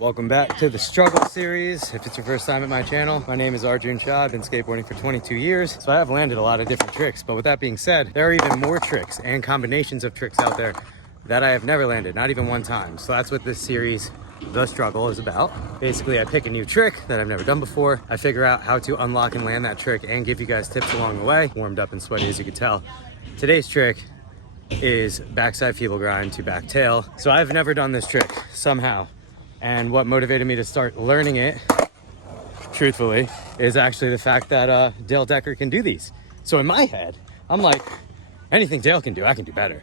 Welcome back to the struggle series. If it's your first time at my channel, my name is Arjun Shah. I've been skateboarding for 22 years, so I have landed a lot of different tricks. But with that being said, there are even more tricks and combinations of tricks out there that I have never landed, not even one time. So that's what this series, The Struggle, is about. Basically, I pick a new trick that I've never done before. I figure out how to unlock and land that trick and give you guys tips along the way. Warmed up and sweaty, as you can tell. Today's trick is backside feeble grind to back tail. So I've never done this trick somehow. And what motivated me to start learning it, truthfully, is actually the fact that Dale Decker can do these. So in my head, I'm like, anything Dale can do, I can do better.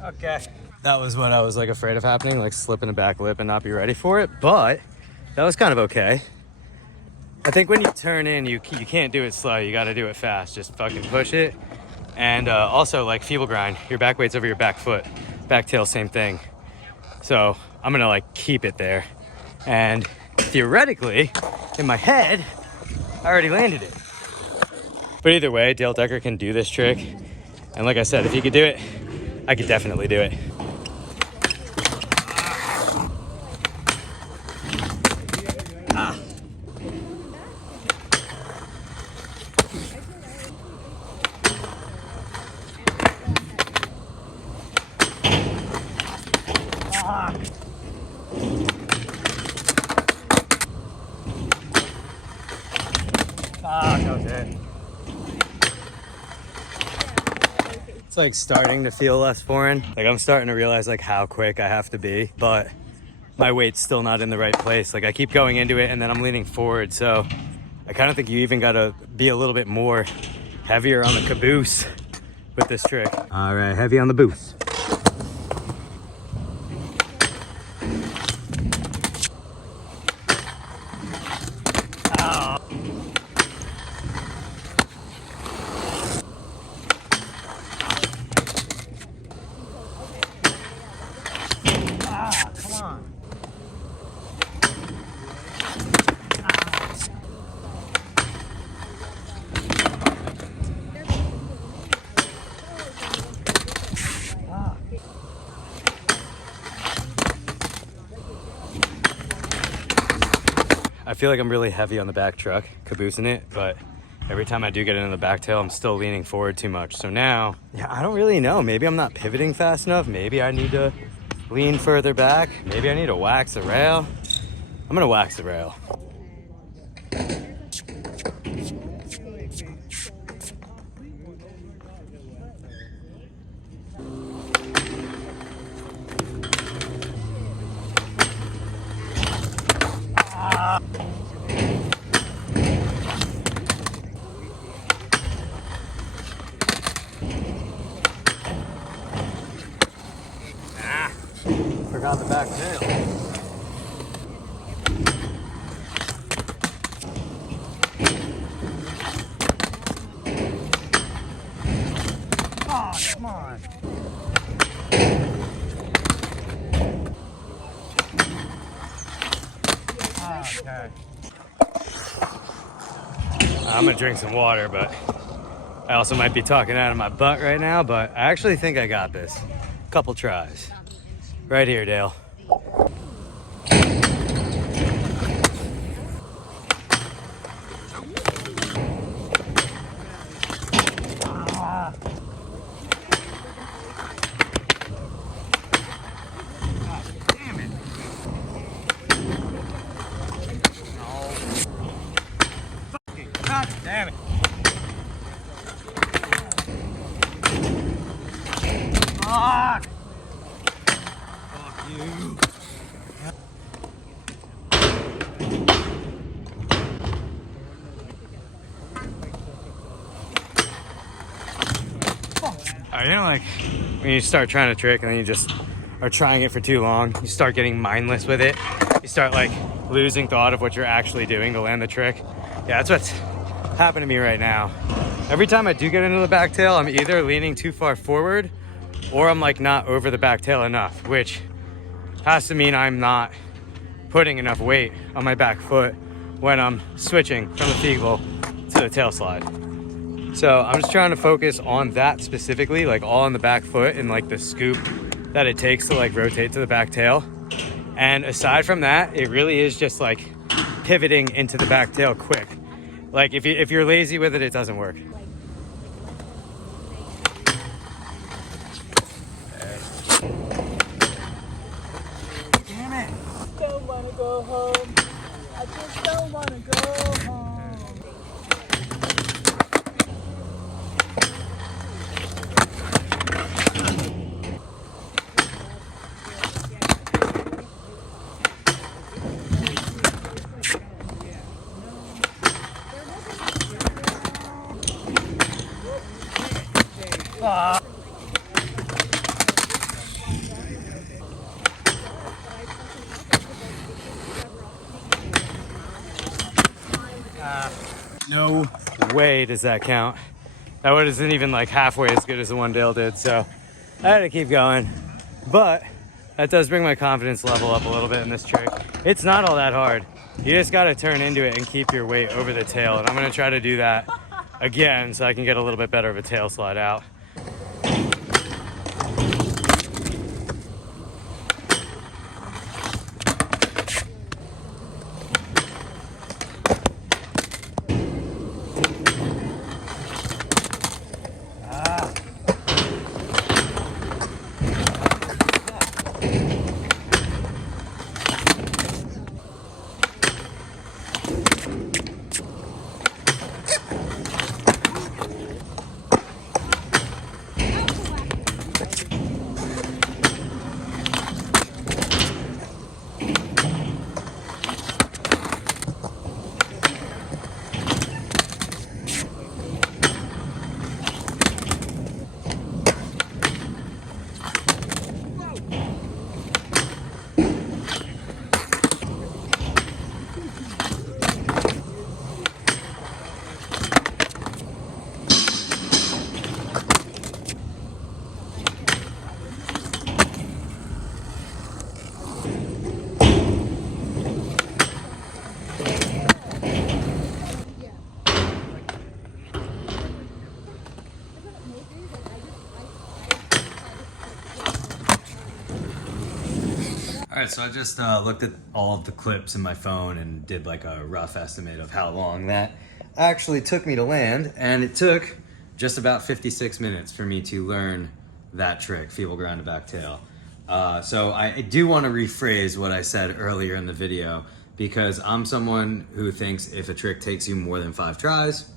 Okay. That was what I was like afraid of happening, like slipping a back lip and not be ready for it, but that was kind of okay. I think when you turn in, you can't do it slow, you gotta do it fast. Just fucking push it. And also like feeble grind, your back weight's over your back foot. Back tail, same thing. So I'm gonna like keep it there. And theoretically, in my head, I already landed it. But either way, Dale Decker can do this trick. And like I said, if he could do it, I could definitely do it. Ah. Okay. It's like starting to feel less foreign. Like I'm starting to realize like how quick I have to be, but my weight's still not in the right place. Like I keep going into it and then I'm leaning forward. So I kind of think you even got to be a little bit more heavier on the caboose with this trick. All right, heavy on the boost. I feel like I'm really heavy on the back truck, caboosing it, but every time I do get into the back tail, I'm still leaning forward too much. So now, yeah, I don't really know. Maybe I'm not pivoting fast enough. Maybe I need to lean further back. Maybe I need to wax the rail. I'm gonna wax the rail. Forgot the back tail. Oh, come on. Okay. I'm gonna drink some water, but I also might be talking out of my butt right now, but I actually think I got this. Couple tries. Right here, Dale. God damn it. Fuck. Fuck you. You know, like when you start trying a trick and then you just are trying it for too long, you start getting mindless with it. You start like losing thought of what you're actually doing to land the trick. Yeah, that's what's happening to me right now. Every time I do get into the back tail, I'm either leaning too far forward or I'm like not over the back tail enough, which has to mean I'm not putting enough weight on my back foot when I'm switching from the feeble to the tail slide. So I'm just trying to focus on that specifically, like all on the back foot and like the scoop that it takes to like rotate to the back tail. And aside from that, it really is just like pivoting into the back tail quick. Like if you're lazy with it, it doesn't work. Damn it. Don't wanna go home. I just don't wanna go home. No way does that count. That one isn't even like halfway as good as the one Dale did, so I had to keep going. But that does bring my confidence level up a little bit in this trick. It's not all that hard. You just gotta turn into it and keep your weight over the tail. And I'm gonna try to do that again so I can get a little bit better of a tail slide out. All right, so I just looked at all of the clips in my phone and did like a rough estimate of how long that actually took me to land, and it took just about 56 minutes for me to learn that trick, feeble grind to back tail. So I do want to rephrase what I said earlier in the video, because I'm someone who thinks if a trick takes you more than 5 tries,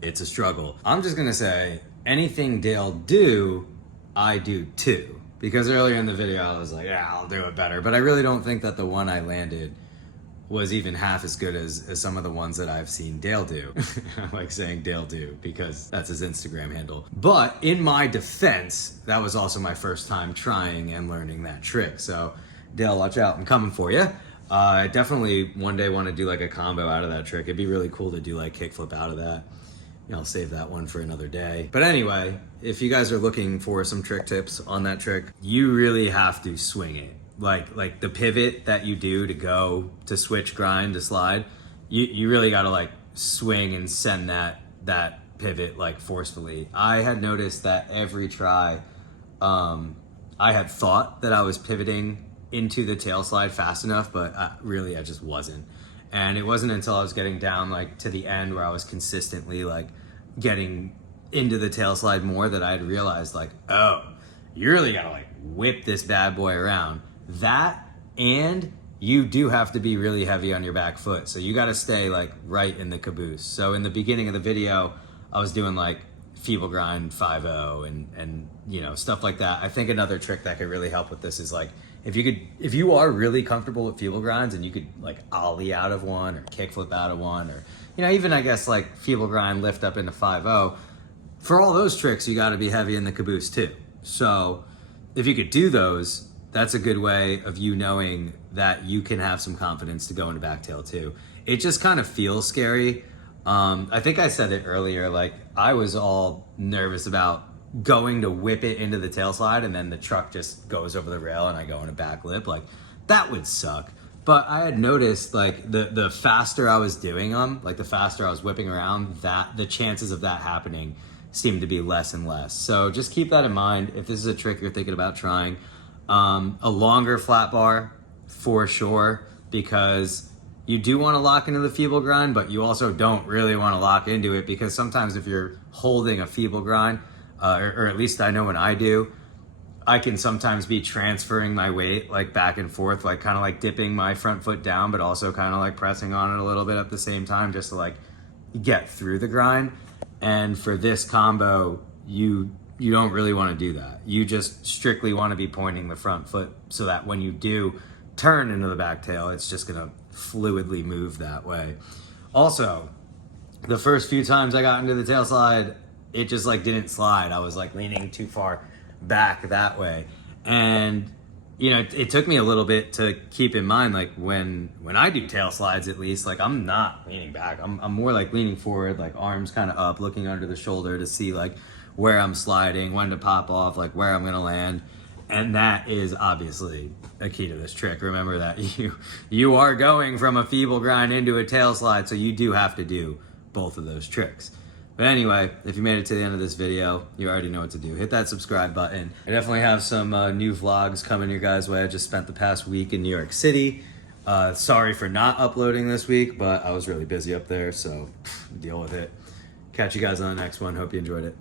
it's a struggle. I'm just gonna say anything Dale do, I do too. Because earlier in the video I was like, yeah, I'll do it better. But I really don't think that the one I landed was even half as good as some of the ones that I've seen Dale do. I like saying Dale do because that's his Instagram handle. But in my defense, that was also my first time trying and learning that trick. So Dale, watch out, I'm coming for you. I definitely one day want to do like a combo out of that trick. It'd be really cool to do like kickflip out of that. I'll save that one for another day. But anyway, if you guys are looking for some trick tips on that trick, you really have to swing it. Like the pivot that you do to go to switch grind to slide, you really gotta like swing and send that pivot like forcefully. I had noticed that every try, I had thought that I was pivoting into the tail slide fast enough, but really I just wasn't. And it wasn't until I was getting down like to the end where I was consistently like getting into the tail slide more that I had realized like, oh, you really gotta like whip this bad boy around. That, and you do have to be really heavy on your back foot. So you gotta stay like right in the caboose. So in the beginning of the video, I was doing like feeble grind 5-0 and you know, stuff like that. I think another trick that could really help with this is like, if you are really comfortable with feeble grinds and you could like ollie out of one or kickflip out of one, or, you know, even I guess like feeble grind lift up into 5-0, for all those tricks, you got to be heavy in the caboose too. So if you could do those, that's a good way of you knowing that you can have some confidence to go into backtail too. It just kind of feels scary. I think I said it earlier, like I was all nervous about going to whip it into the tail slide and then the truck just goes over the rail and I go in a back lip. Like that would suck. But I had noticed like the faster I was doing them, like the faster I was whipping around, that the chances of that happening seemed to be less and less. So just keep that in mind if this is a trick you're thinking about trying. A longer flat bar for sure, because you do want to lock into the feeble grind, but you also don't really want to lock into it, because sometimes if you're holding a feeble grind, or at least I know when I do, I can sometimes be transferring my weight like back and forth, like kind of like dipping my front foot down, but also kind of like pressing on it a little bit at the same time just to like get through the grind. And for this combo, you don't really want to do that. You just strictly want to be pointing the front foot so that when you do turn into the back tail, it's just gonna fluidly move that way. Also, the first few times I got into the tail slide, it just like didn't slide. I was like leaning too far back that way. And you know, it took me a little bit to keep in mind, like when I do tail slides, at least, like I'm not leaning back. I'm more like leaning forward, like arms kind of up, looking under the shoulder to see like where I'm sliding, when to pop off, like where I'm gonna land. And that is obviously a key to this trick. Remember that you are going from a feeble grind into a tail slide, so you do have to do both of those tricks. But anyway, if you made it to the end of this video, you already know what to do. Hit that subscribe button. I definitely have some new vlogs coming your guys' way. I just spent the past week in New York City. Sorry for not uploading this week, but I was really busy up there, so deal with it. Catch you guys on the next one. Hope you enjoyed it.